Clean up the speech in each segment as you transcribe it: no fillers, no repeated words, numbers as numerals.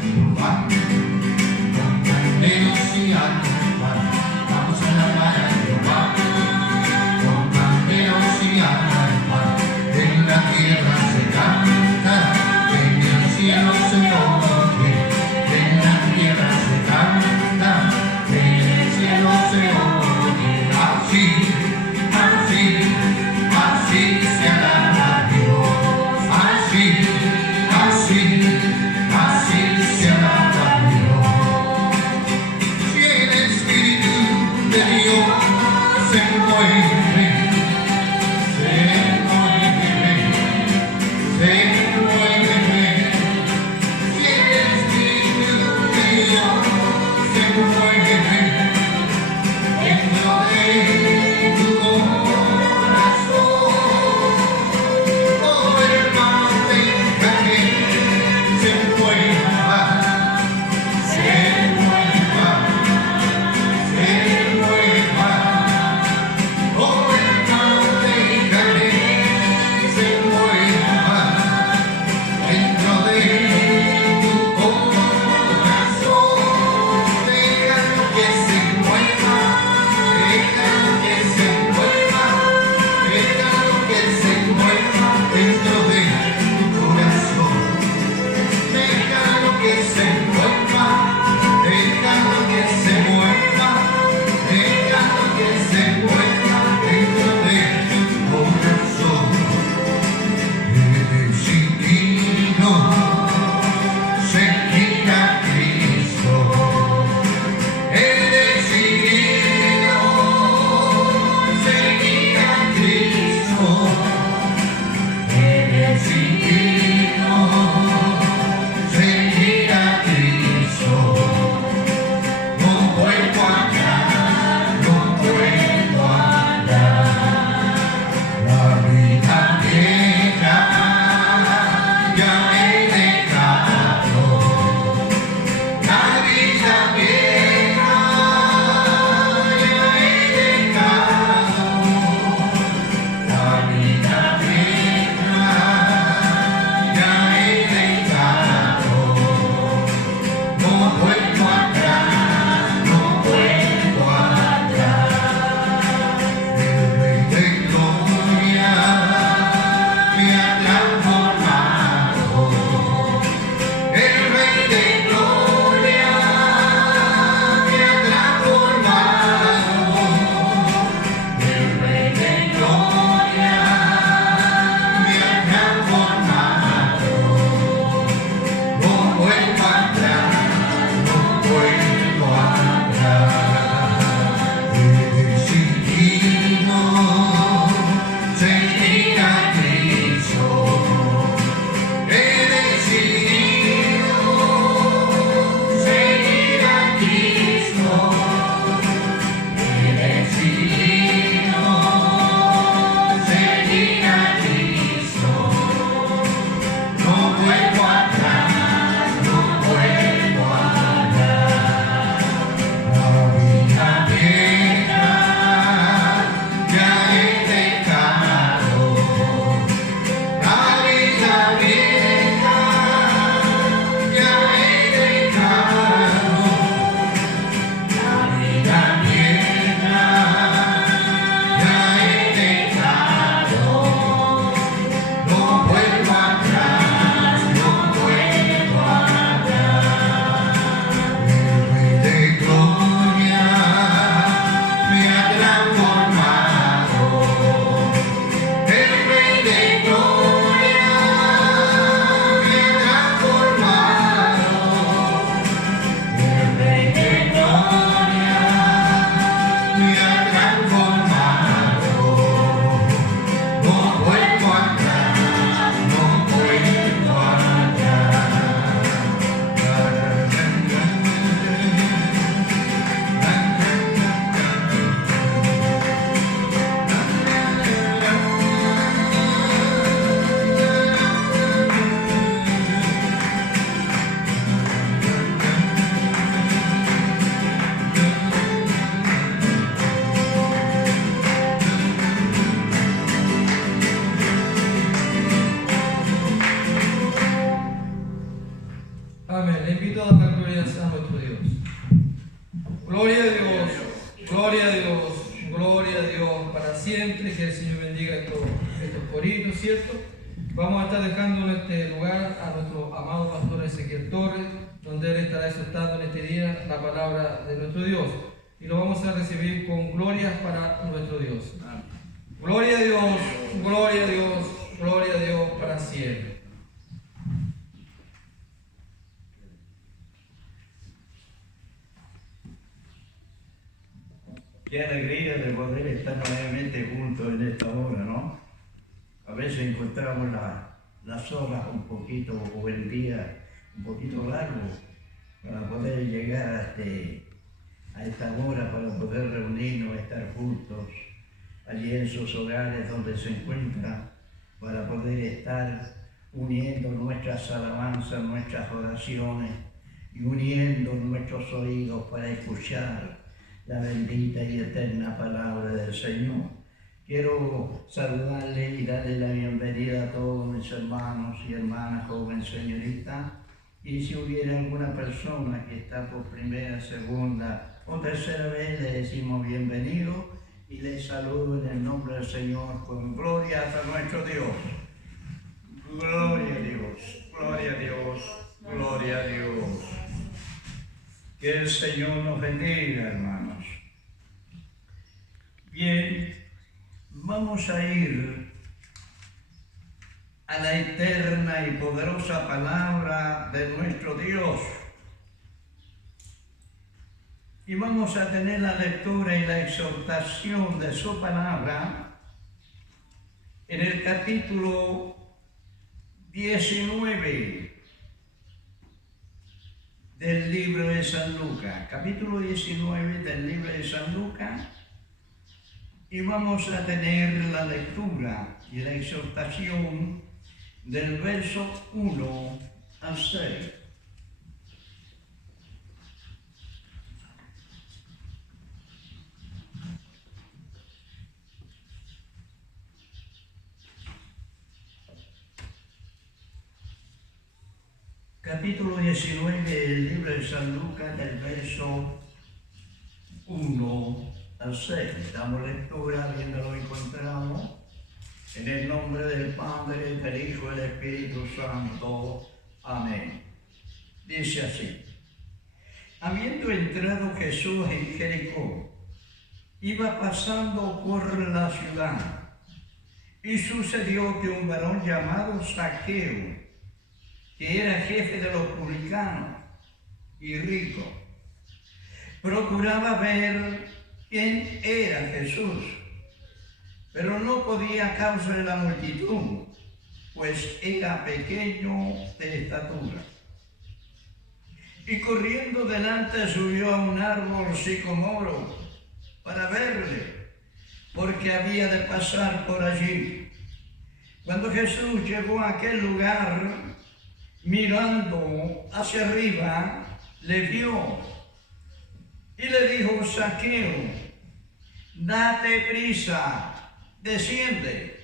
Jehová, con panderos y arpas, vamos a alabar a Jehová, con panderos y arpas, en la tierra se canta, en el cielo se oye, en la tierra se canta, en el cielo se oye, así, así, así se alaba a Dios, así, así, así se alaba a Dios. Si eres Amén. Le invito a dar glorias a nuestro Dios. Gloria a Dios, gloria a Dios, gloria a Dios para siempre. Que el Señor bendiga estos coritos, ¿cierto? Vamos a estar dejando en este lugar a nuestro amado pastor Ezequiel Torres, donde él estará exhortando en este día la palabra de nuestro Dios. Y lo vamos a recibir con glorias para nuestro Dios. Gloria a Dios, gloria a Dios, gloria a Dios para siempre. Qué alegría de poder estar nuevamente juntos en esta hora, ¿no? A veces encontramos las horas un poquito, o el día un poquito largo, para poder llegar a esta hora, para poder reunirnos, estar juntos, allí en sus hogares donde se encuentran, para poder estar uniendo nuestras alabanzas, nuestras oraciones, y uniendo nuestros oídos para escuchar la bendita y eterna palabra del Señor. Quiero saludarle y darle la bienvenida a todos mis hermanos y hermanas, joven señorita, y si hubiera alguna persona que está por primera, segunda o tercera vez, le decimos bienvenido y le saludo en el nombre del Señor con gloria a nuestro Dios. Gloria a Dios, gloria a Dios, gloria a Dios. Que el Señor nos bendiga, hermanos. Bien, vamos a ir a la eterna y poderosa palabra de nuestro Dios. Y vamos a tener la lectura y la exhortación de su palabra en el capítulo 19 del libro de San Lucas, capítulo 19 del libro de San Lucas, y vamos a tener la lectura y la exhortación del verso 1 al 6. Capítulo 19 del libro de San Lucas, del verso 1 al 6. Damos lectura, viéndolo encontramos, en el nombre del Padre, del Hijo y del Espíritu Santo. Amén. Dice así: habiendo entrado Jesús en Jericó, iba pasando por la ciudad, y sucedió que un varón llamado Zaqueo, que era jefe de los publicanos y rico, procuraba ver quién era Jesús, pero no podía a causa de la multitud, pues era pequeño de estatura. Y corriendo delante subió a un árbol sicomoro para verle, porque había de pasar por allí. Cuando Jesús llegó a aquel lugar, mirando hacia arriba, le vio y le dijo: Zaqueo, date prisa, desciende,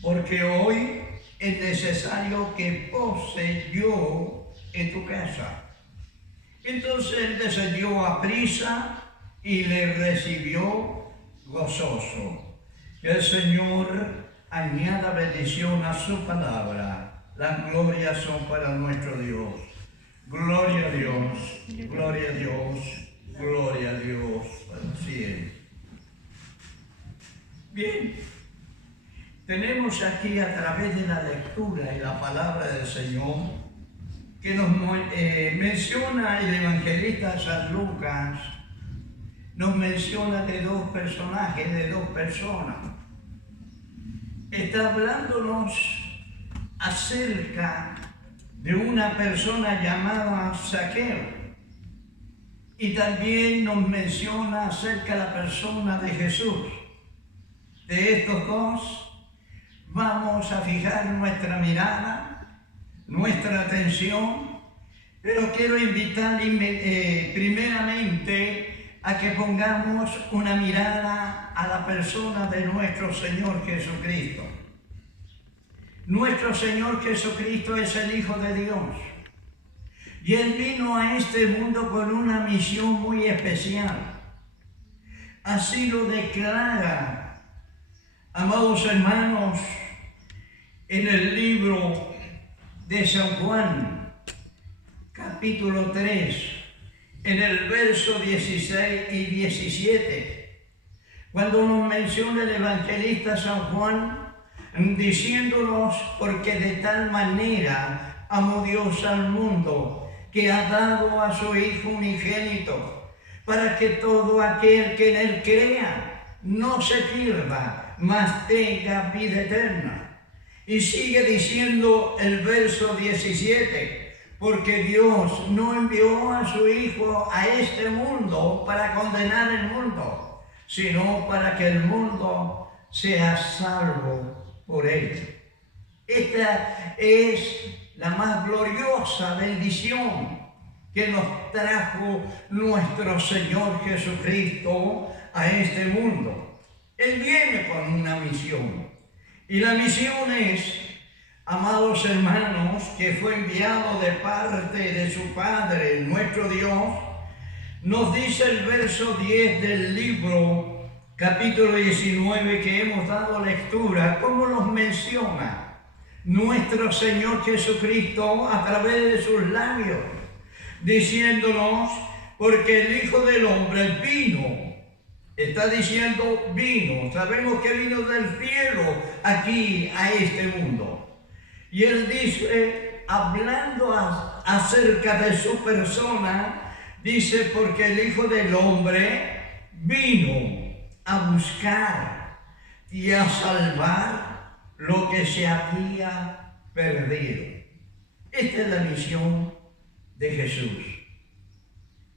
porque hoy es necesario que pose yo en tu casa. Entonces él descendió a prisa y le recibió gozoso. Que el Señor añada bendición a su palabra. Las glorias son para nuestro Dios. Gloria a Dios, gloria a Dios, gloria a Dios para siempre. Bien, tenemos aquí a través de la lectura y la palabra del Señor que nos menciona el evangelista San Lucas, nos menciona de dos personajes, de dos personas. Está hablándonos acerca de una persona llamada Zaqueo, y también nos menciona acerca de la persona de Jesús. De estos dos vamos a fijar nuestra mirada, nuestra atención, pero quiero invitarle primeramente a que pongamos una mirada a la persona de nuestro Señor Jesucristo. Nuestro Señor Jesucristo es el Hijo de Dios. Y Él vino a este mundo con una misión muy especial. Así lo declara, amados hermanos, en el libro de San Juan, capítulo 3, en el verso 16 y 17, cuando nos menciona el evangelista San Juan, diciéndonos, porque de tal manera amó Dios al mundo, que ha dado a su Hijo unigénito, para que todo aquel que en Él crea no se pierda, mas tenga vida eterna. Y sigue diciendo el verso 17, porque Dios no envió a su Hijo a este mundo para condenar el mundo, sino para que el mundo sea salvo por Él. Esta es la más gloriosa bendición que nos trajo nuestro Señor Jesucristo a este mundo. Él viene con una misión. Y la misión es, amados hermanos, que fue enviado de parte de su Padre, nuestro Dios. Nos dice el verso 10 del libro, capítulo 19, que hemos dado lectura, cómo nos menciona nuestro Señor Jesucristo a través de sus labios, diciéndonos, porque el Hijo del Hombre vino. Está diciendo vino, sabemos que vino del cielo aquí a este mundo. Y Él dice, hablando acerca de su persona, dice, porque el Hijo del Hombre vino a buscar y a salvar lo que se había perdido. Esta es la misión de Jesús.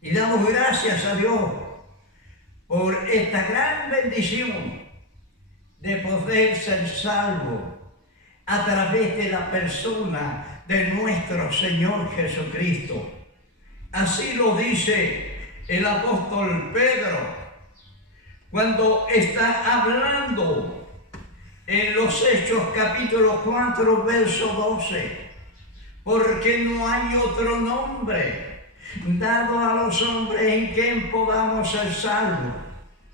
Y damos gracias a Dios por esta gran bendición de poder ser salvo a través de la persona de nuestro Señor Jesucristo. Así lo dice el apóstol Pedro cuando está hablando en los Hechos capítulo 4, verso 12, porque no hay otro nombre dado a los hombres en quien podamos ser salvos.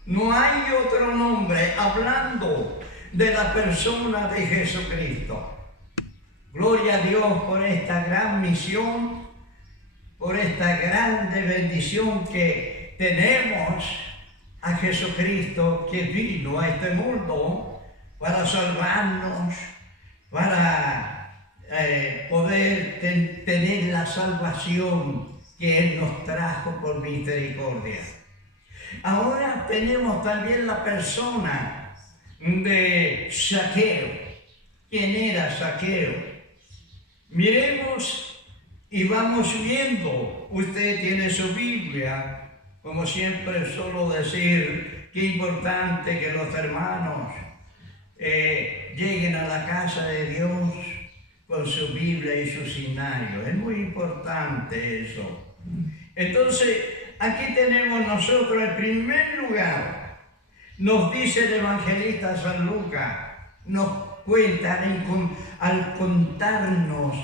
No hay otro nombre, hablando de la persona de Jesucristo. Gloria a Dios por esta gran misión, por esta grande bendición que tenemos a Jesucristo, que vino a este mundo para salvarnos, para poder tener la salvación que Él nos trajo por misericordia. Ahora tenemos también la persona de Zaqueo. ¿Quién era Zaqueo? Miremos y vamos viendo. Usted tiene su Biblia, como siempre suelo decir, qué importante que los hermanos lleguen a la casa de Dios con su Biblia y su signario. Es muy importante eso. Entonces, aquí tenemos nosotros el primer lugar. Nos dice el evangelista San Lucas, nos cuenta al contarnos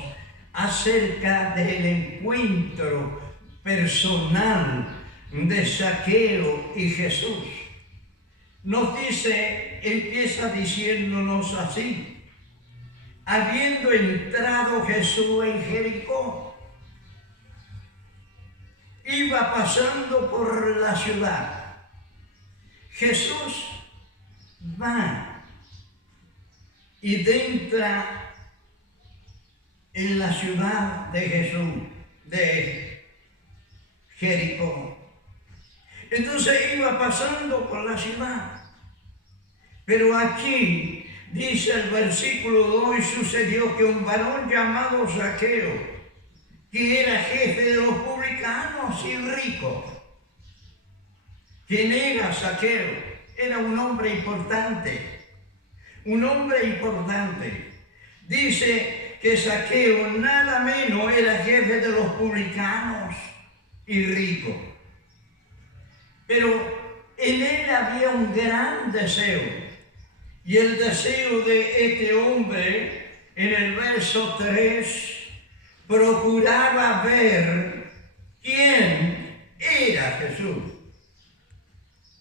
acerca del encuentro personal de Zaqueo y Jesús. Nos dice, empieza diciéndonos así: habiendo entrado Jesús en Jericó, iba pasando por la ciudad. Jesús va y entra en la ciudad de Jesús, de Jericó. Entonces iba pasando por la ciudad. Pero aquí dice el versículo 2, y sucedió que un varón llamado Zaqueo, que era jefe de los publicanos y rico. ¿Quién era Zaqueo? Era un hombre importante. Un hombre importante. Dice que Zaqueo nada menos era jefe de los publicanos y rico. Pero en él había un gran deseo. Y el deseo de este hombre, en el verso 3, procuraba ver quién era Jesús.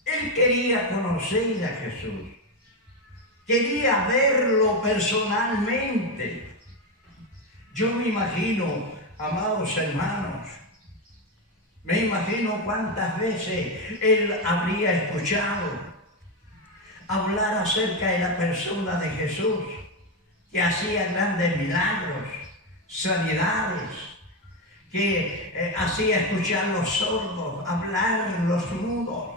Él quería conocer a Jesús, quería verlo personalmente. Yo me imagino, amados hermanos, me imagino cuántas veces él habría escuchado hablar acerca de la persona de Jesús, que hacía grandes milagros, sanidades, que hacía escuchar los sordos, hablar los mudos,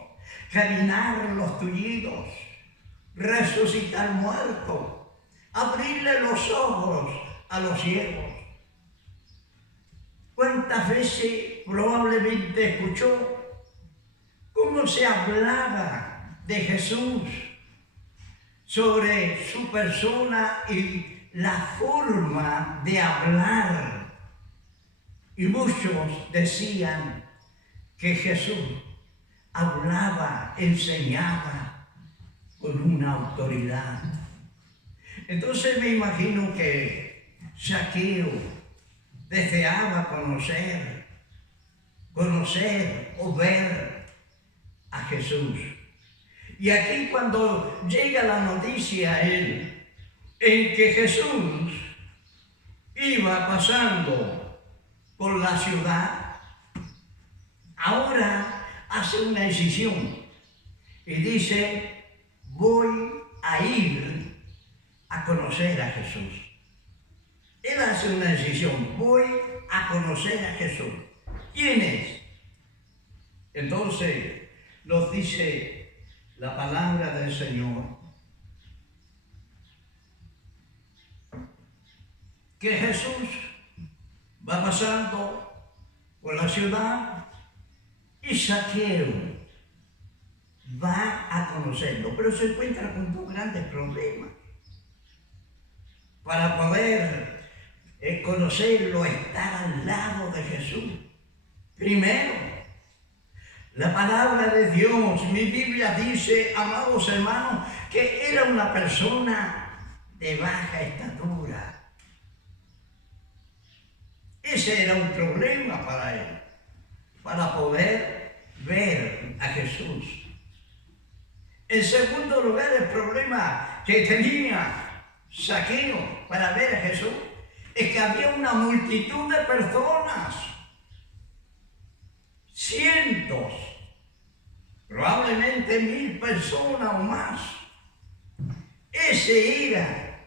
caminar los tullidos, resucitar muertos, abrirle los ojos a los ciegos. ¿Cuántas veces probablemente escuchó cómo se hablaba de Jesús, sobre su persona y la forma de hablar? Y muchos decían que Jesús hablaba, enseñaba con una autoridad. Entonces me imagino que Zaqueo deseaba conocer o ver a Jesús. Y aquí cuando llega la noticia a él en que Jesús iba pasando por la ciudad, ahora hace una decisión y dice: voy a ir a conocer a Jesús. Él hace una decisión: voy a conocer a Jesús. ¿Quién es? Entonces nos dice la palabra del Señor que Jesús va pasando por la ciudad y Zaqueo va a conocerlo, pero se encuentra con dos grandes problemas. Para poder conocerlo, estar al lado de Jesús. Primero, la palabra de Dios, mi Biblia dice, amados hermanos, que era una persona de baja estatura. Ese era un problema para él, para poder ver a Jesús. En segundo lugar, el problema que tenía Zaqueo para ver a Jesús es que había una multitud de personas, cientos, probablemente 1000 personas o más. Ese era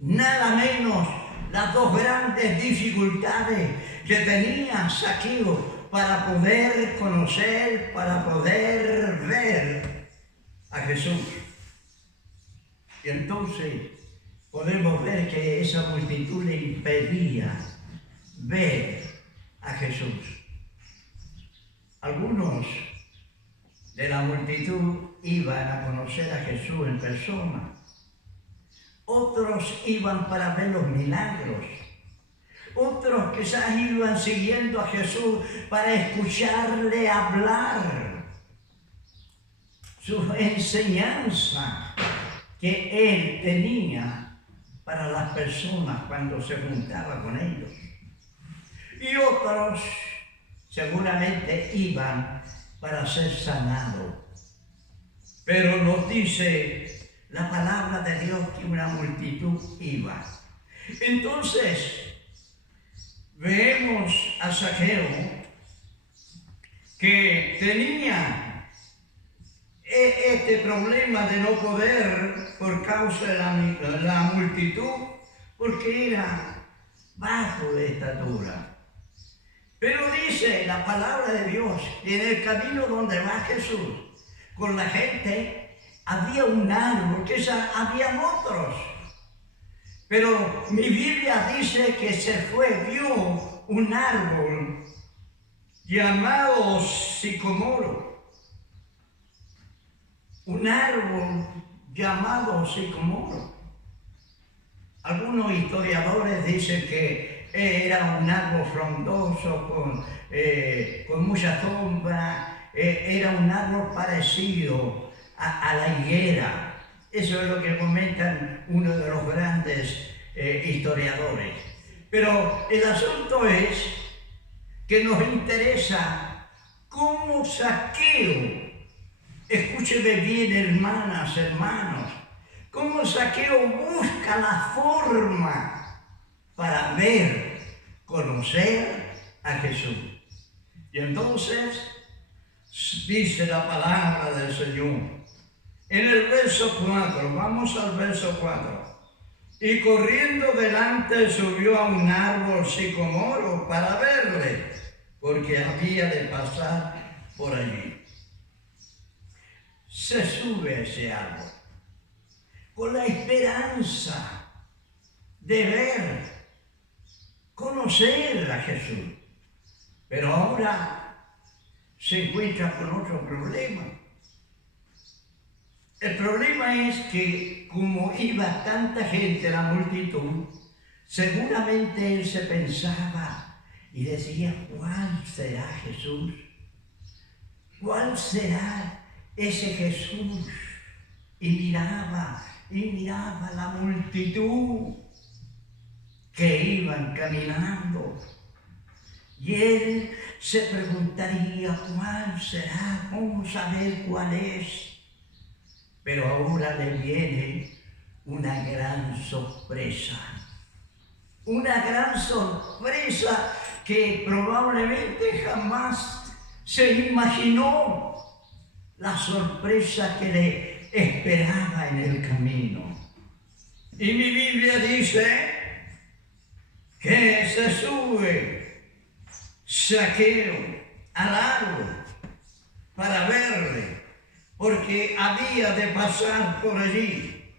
nada menos las dos grandes dificultades que tenía Zaqueo para poder conocer, para poder ver a Jesús. Y entonces podemos ver que esa multitud le impedía ver a Jesús. Algunos de la multitud iban a conocer a Jesús en persona. Otros iban para ver los milagros. Otros quizás iban siguiendo a Jesús para escucharle hablar su enseñanza que él tenía para las personas cuando se juntaba con ellos. Y otros seguramente iban para ser sanados. Pero nos dice la palabra de Dios que una multitud iba. Entonces, vemos a Zaqueo que tenía este problema de no poder por causa de la multitud, porque era bajo de estatura. Pero dice la palabra de Dios que en el camino donde va Jesús con la gente había un árbol, que habían otros. Pero mi Biblia dice que se fue, vio un árbol llamado sicomoro. Un árbol llamado sicomoro. Algunos historiadores dicen que era un árbol frondoso con mucha sombra, era un árbol parecido a la higuera. Eso es lo que comentan uno de los grandes historiadores. Pero el asunto es que nos interesa cómo Zaqueo, escúcheme bien hermanas, hermanos, cómo Zaqueo busca la forma para ver, conocer a Jesús. Y entonces dice la palabra del Señor en el verso 4, vamos al verso 4. Y corriendo delante subió a un árbol sicomoro para verle, porque había de pasar por allí. Se sube a ese árbol con la esperanza de ver, conocer a Jesús. Pero ahora se encuentra con otro problema. El problema es que como iba tanta gente, la multitud, seguramente él se pensaba y decía, ¿cuál será Jesús? ¿Cuál será ese Jesús? Y miraba la multitud que iban caminando. Y él se preguntaría, ¿cuál será? ¿Cómo saber cuál es? Pero ahora le viene una gran sorpresa. Una gran sorpresa que probablemente jamás se imaginó. La sorpresa que le esperaba en el camino. Y mi Biblia dice que se sube Zaqueo al árbol para verle, porque había de pasar por allí.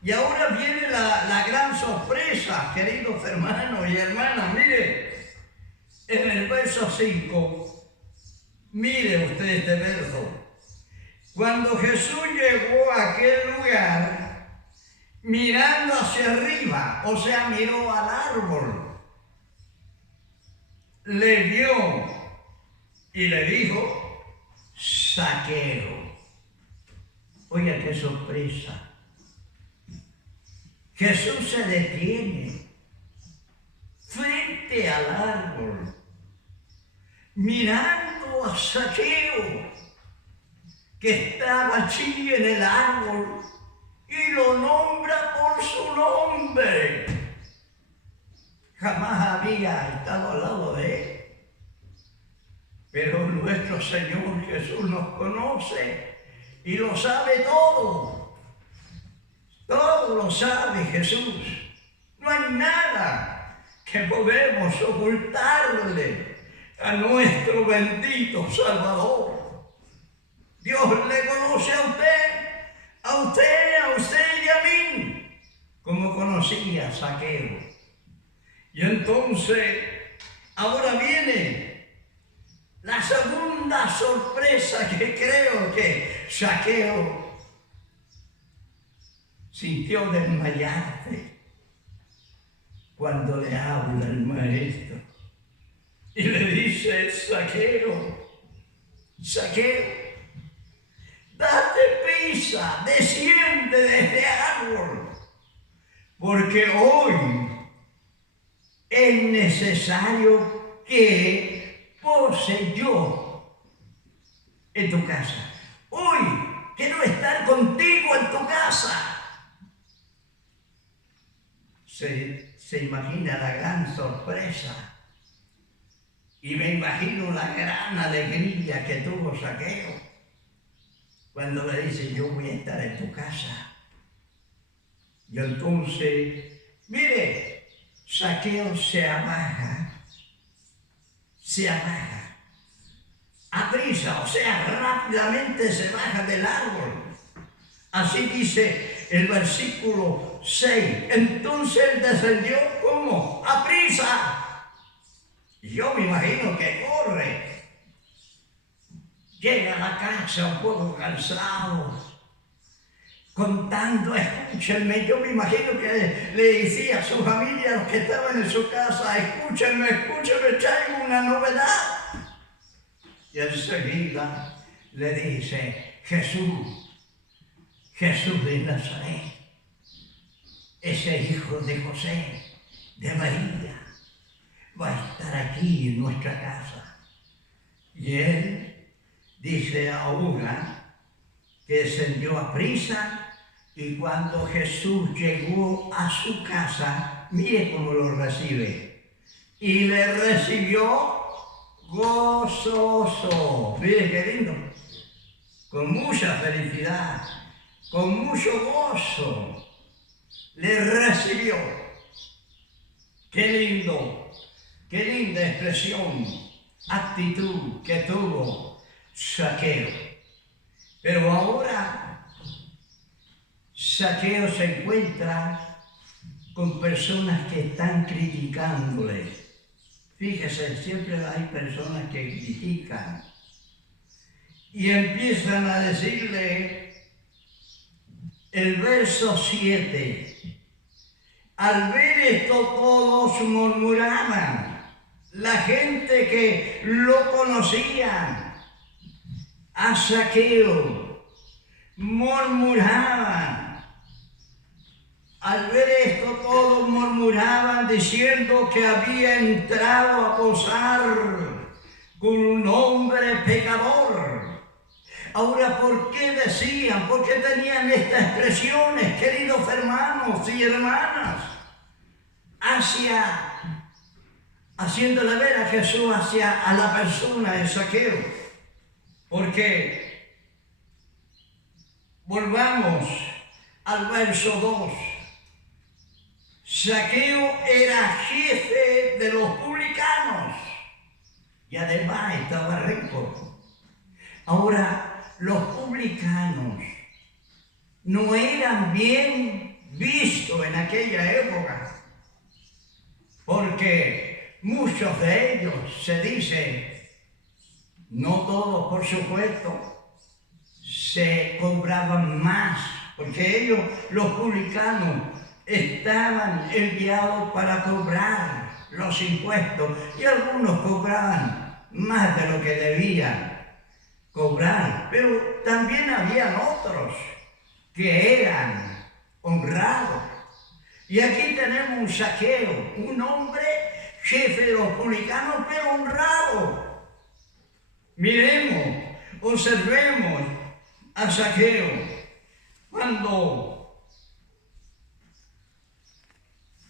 Y ahora viene la gran sorpresa, queridos hermanos y hermanas. Mire, en el verso 5, mire usted este verso. Cuando Jesús llegó a aquel lugar, mirando hacia arriba, o sea, miró al árbol, le vio y le dijo, Zaqueo. Oiga, qué sorpresa. Jesús se detiene frente al árbol, mirando a Zaqueo, que estaba allí en el árbol, y lo nombra por su nombre. Jamás había estado al lado de él, pero nuestro Señor Jesús nos conoce y lo sabe todo. Todo lo sabe Jesús. No hay nada que podemos ocultarle a nuestro bendito Salvador. Dios le conoce a usted y a mí, como conocía a Zaqueo. Y entonces, ahora viene la segunda sorpresa que creo que Zaqueo sintió desmayarse cuando le habla el maestro. Y le dice, Zaqueo, date prisa, desciende de este árbol, porque hoy es necesario que pose yo en tu casa. Hoy quiero estar contigo en tu casa. Se imagina la gran sorpresa y me imagino la gran alegría que tuvo Zaqueo cuando le dice, yo voy a estar en tu casa. Y entonces, mire, Zaqueo se abaja, a prisa, o sea, rápidamente se baja del árbol. Así dice el versículo 6. Entonces él descendió, ¿cómo? A prisa. Y yo me imagino que corre. Llega a la casa un poco cansado, contando, escúchenme. Yo me imagino que le decía a su familia, a los que estaban en su casa, escúchenme, traigo una novedad. Y enseguida le dice, Jesús de Nazaret, ese hijo de José, de María, va a estar aquí en nuestra casa. Y él dice ahora que se dio a prisa y cuando Jesús llegó a su casa, mire cómo lo recibe. Y le recibió gozoso. Mire qué lindo. Con mucha felicidad, con mucho gozo. Le recibió. Qué lindo, qué linda expresión, actitud que tuvo Zaqueo. Pero ahora Zaqueo se encuentra con personas que están criticándole. Fíjese, siempre hay personas que critican y empiezan a decirle el verso 7. Al ver esto todos murmuraban, la gente que lo conocía, a Zaqueo, murmuraban. Al ver esto todos murmuraban diciendo que había entrado a posar con un hombre pecador. Ahora, ¿por qué decían? ¿Por qué tenían estas expresiones, queridos hermanos y hermanas? Haciéndole ver a Jesús a la persona de Zaqueo. Porque volvamos al verso 2. Zaqueo era jefe de los publicanos y además estaba rico. Ahora, los publicanos no eran bien vistos en aquella época, porque muchos de ellos, se dice, no todos por supuesto, se cobraban más, porque ellos, los publicanos, estaban enviados para cobrar los impuestos y algunos cobraban más de lo que debían cobrar, pero también habían otros que eran honrados. Y aquí tenemos un Zaqueo, un hombre jefe de los publicanos, pero honrado. Miremos, observemos a Zaqueo cuando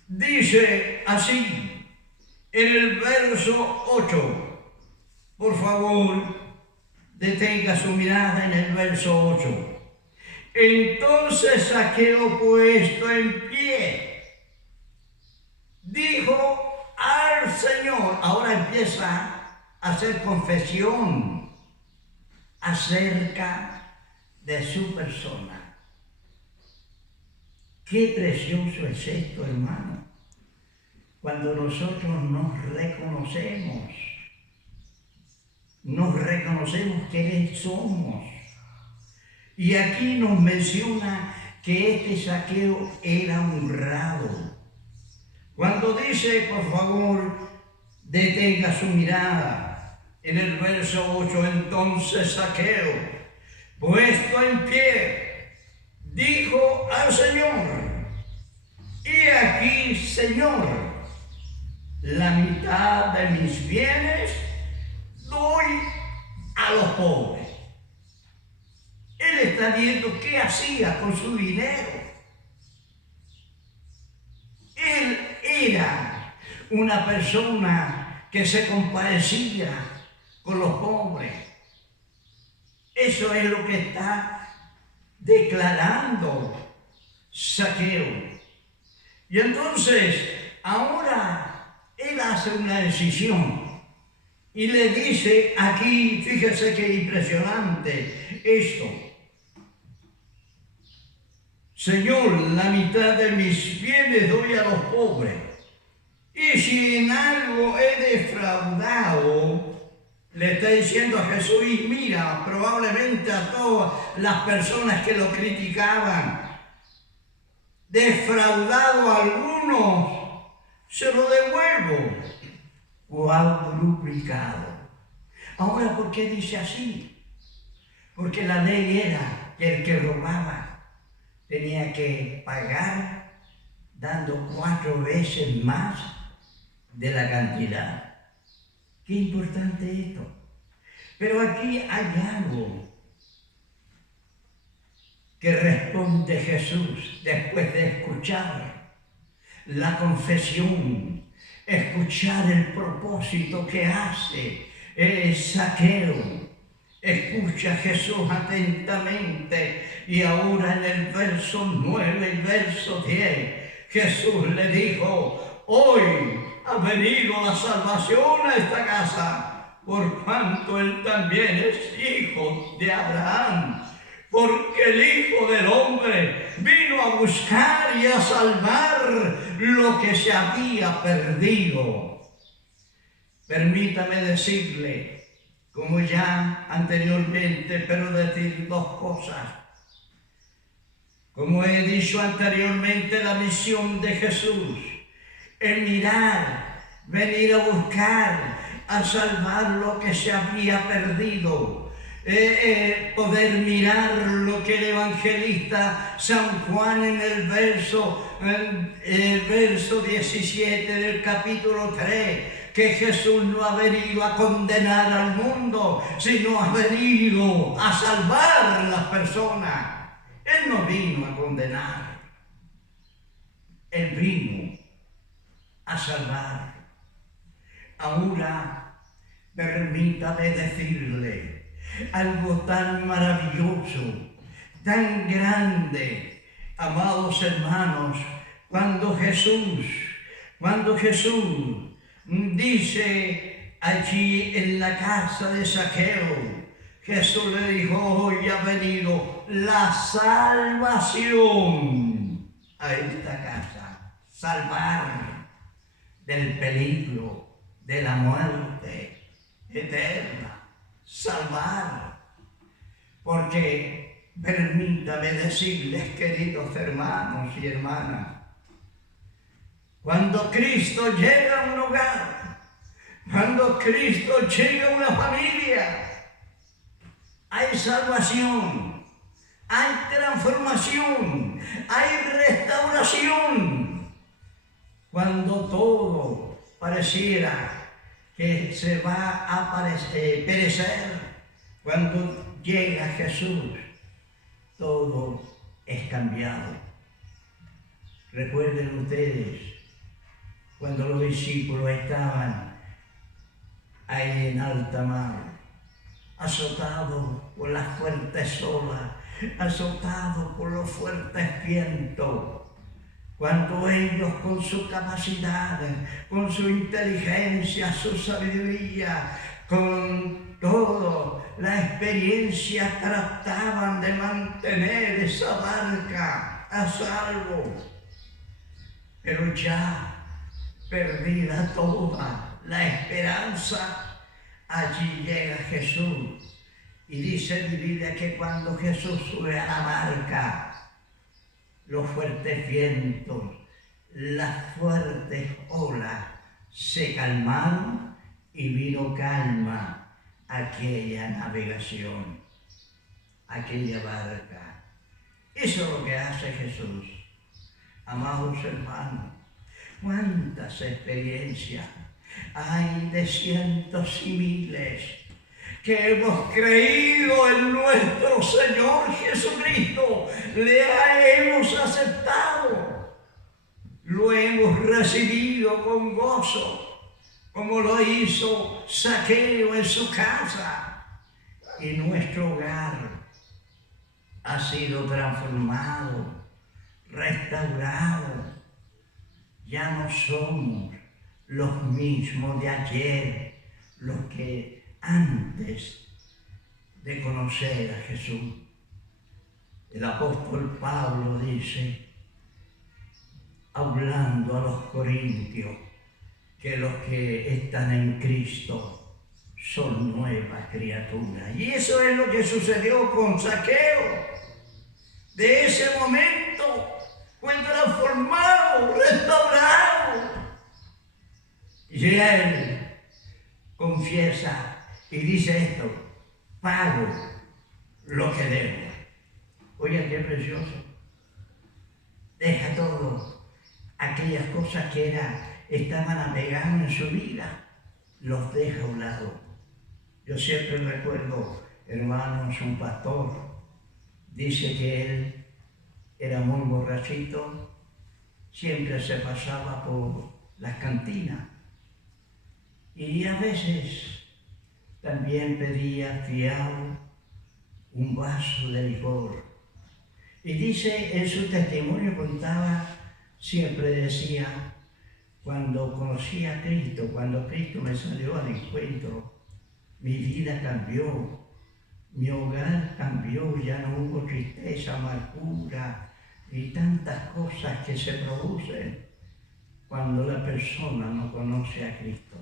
dice así en el verso 8, por favor, detenga su mirada en el verso 8. Entonces Zaqueo, puesto en pie, dijo al Señor. Ahora empieza a hacer confesión acerca de su persona. Qué precioso es esto, hermano, cuando nosotros nos reconocemos quiénes somos. Y aquí nos menciona que este Zaqueo era honrado. Cuando dice, por favor, detenga su mirada en el verso 8, entonces Zaqueo, puesto en pie, dijo al Señor, he aquí, Señor, la mitad de mis bienes doy a los pobres. Él está viendo qué hacía con su dinero. Él era una persona que se compadecía con los pobres. Eso es lo que está declarando Zaqueo. Y entonces, ahora él hace una decisión. Y le dice aquí, fíjese qué impresionante esto. Señor, la mitad de mis bienes doy a los pobres. Y si en algo he defraudado, le está diciendo a Jesús, y mira, probablemente a todas las personas que lo criticaban, defraudado a algunos, se lo devuelvo. Cuadruplicado. Ahora, ¿por qué dice así? Porque la ley era que el que robaba tenía que pagar dando 4 veces más de la cantidad. Qué importante esto. Pero aquí hay algo que responde Jesús después de escuchar la confesión, escuchar el propósito que hace Zaqueo. Escucha a Jesús atentamente y ahora en el verso 9 y verso 10, Jesús le dijo: hoy ha venido la salvación a esta casa, por cuanto él también es hijo de Abraham. Porque el Hijo del Hombre vino a buscar y a salvar lo que se había perdido. Permítame decirle, como ya anteriormente, pero decir dos cosas. Como he dicho anteriormente, la misión de Jesús, el mirar, venir a buscar, a salvar lo que se había perdido. Poder mirar lo que el evangelista San Juan en el verso 17 del capítulo 3, que Jesús no ha venido a condenar al mundo, sino ha venido a salvar a las personas. Él no vino a condenar, Él vino a salvar. Ahora, permítame decirle algo tan maravilloso, tan grande, amados hermanos, cuando Jesús dice allí en la casa de Zaqueo, Jesús le dijo: hoy ha venido la salvación a esta casa, salvar del peligro, de la muerte eterna. Salvar, porque permítame decirles, queridos hermanos y hermanas, cuando Cristo llega a un hogar, cuando Cristo llega a una familia, hay salvación, hay transformación, hay restauración. Cuando todo pareciera que se va a perecer, cuando llega Jesús, todo es cambiado. Recuerden ustedes, cuando los discípulos estaban ahí en alta mar, azotados por las fuertes olas, azotados por los fuertes vientos, cuando ellos con su capacidad, con su inteligencia, su sabiduría, con toda la experiencia trataban de mantener esa barca a salvo. Pero ya perdida toda la esperanza, allí llega Jesús. Y dice mi Biblia que cuando Jesús sube a la barca, los fuertes vientos, las fuertes olas se calmaron y vino calma aquella navegación, aquella barca. Eso es lo que hace Jesús. Amados hermanos, cuántas experiencias hay de cientos y miles que hemos creído en nuestro Señor Jesucristo, le hemos aceptado, lo hemos recibido con gozo, como lo hizo Zaqueo en su casa, y nuestro hogar ha sido transformado, restaurado. Ya no somos los mismos de ayer, los que antes de conocer a Jesús. El apóstol Pablo dice, hablando a los corintios, que los que están en Cristo son nuevas criaturas. Y eso es lo que sucedió con Zaqueo. De ese momento fue transformado, restaurado. Y él confiesa y dice esto: pago lo que debo. Oye, qué precioso. Deja todo, aquellas cosas que era estaban apegados en su vida, los deja a un lado. Yo siempre recuerdo, hermanos, un pastor, dice que él era muy borrachito, siempre se pasaba por las cantinas y a veces también pedía fiado un vaso de licor. Y dice, en su testimonio contaba, siempre decía, cuando conocí a Cristo, cuando Cristo me salió al encuentro, mi vida cambió, mi hogar cambió, ya no hubo tristeza, amargura y tantas cosas que se producen cuando la persona no conoce a Cristo.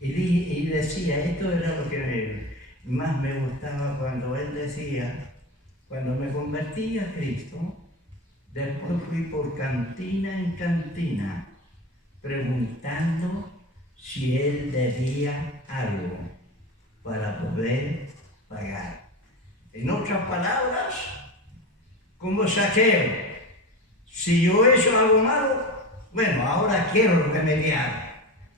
Y decía, esto era lo que más me gustaba cuando él decía, cuando me convertí a Cristo, después fui por cantina en cantina, preguntando si él debía algo para poder pagar. En otras palabras, como Saqueo, si yo he hecho algo malo, bueno, ahora quiero lo que me dieron.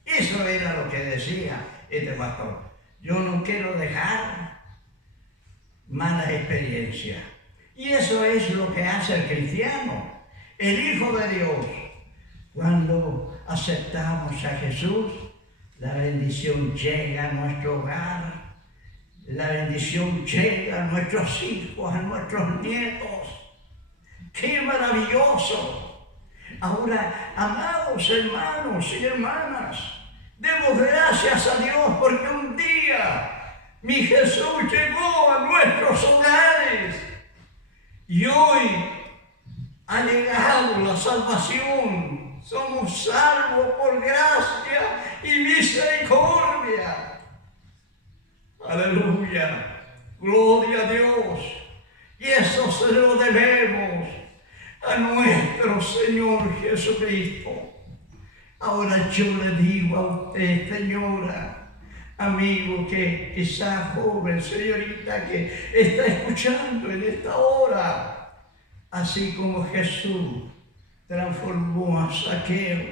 Eso era lo que decía este pastor. Yo no quiero dejar malas experiencias. Y eso es lo que hace el cristiano, el Hijo de Dios. Cuando aceptamos a Jesús, la bendición llega a nuestro hogar, la bendición llega a nuestros hijos, a nuestros nietos. ¡Qué maravilloso! Ahora, amados hermanos y hermanas, demos gracias a Dios porque un día mi Jesús llegó a nuestros hogares y hoy ha llegado la salvación. Somos salvos por gracia y misericordia. Aleluya. Gloria a Dios. Y eso se lo debemos a nuestro Señor Jesucristo. Ahora yo le digo a usted, señora, amigo que quizás joven, señorita que está escuchando en esta hora, así como Jesús transformó a Saqueo,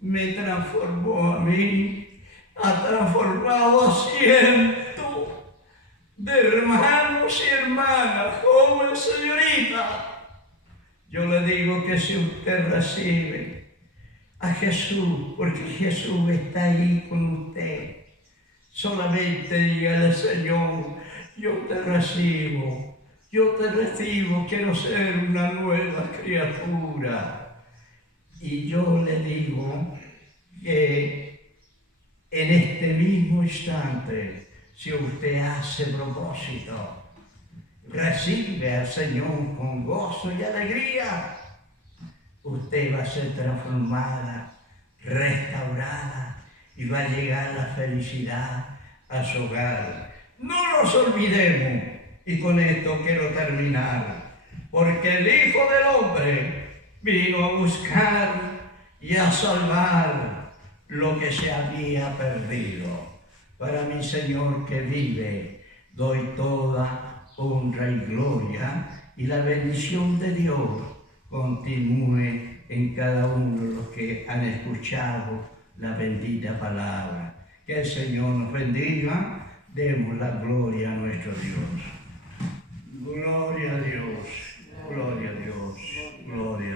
me transformó a mí, ha transformado a cientos de hermanos y hermanas, joven, señorita. Yo le digo que si usted recibe a Jesús, porque Jesús está ahí con usted, solamente dígale, Señor, yo te recibo, quiero ser una nueva criatura. Y yo le digo que en este mismo instante, si usted hace propósito, recibe al Señor con gozo y alegría, usted va a ser transformada, restaurada y va a llegar la felicidad a su hogar. No nos olvidemos, y con esto quiero terminar, porque el Hijo del Hombre vino a buscar y a salvar lo que se había perdido. Para mi Señor que vive, doy toda honra y gloria, y la bendición de Dios continúe en cada uno de los que han escuchado la bendita palabra. Que el Señor nos bendiga, demos la gloria a nuestro Dios. Gloria a Dios, gloria a Dios, gloria a Dios.